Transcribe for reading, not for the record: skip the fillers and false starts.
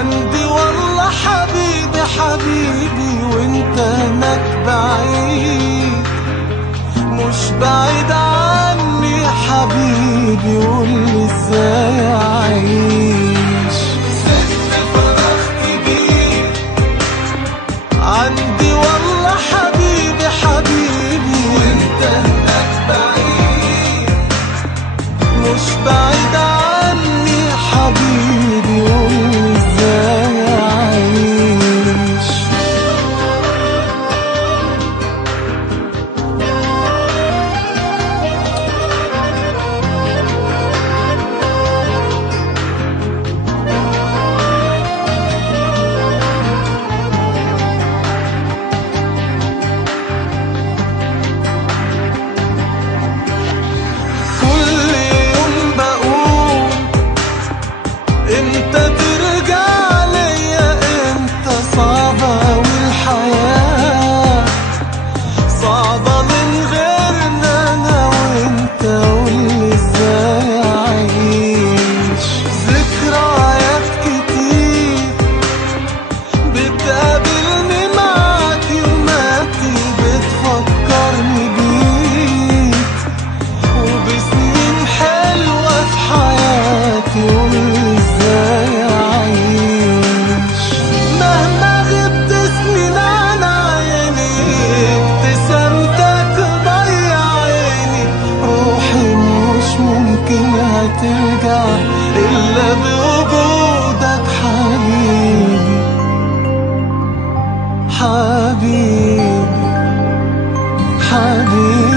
عندي والله حبيبي حبيبي وانت هناك بعيد، مش بعيد عني حبيبي قولي ازاي اعيش. سبت فراغ كبير عندي والله حبيبي حبيبي وانت هناك بعيد، مش بعيد عني حبيبي قولي ازاي اعيش. انت ترجع ليا انت، صعبة والحياة صعبة من غيرنا انا وانت، قولي ازاي اعيش. ذكريات كتير بتقابلني معاك يوماتي، بتفكرني بيك وبسنين حلوة في حياتي، قولي ازاي اعيش. مهما غبت سنين عن عيني ابتسامتك ضيع عيني، روحي مش ممكن هترجع الا بوجودك حبيبي حبيبي حبيبي.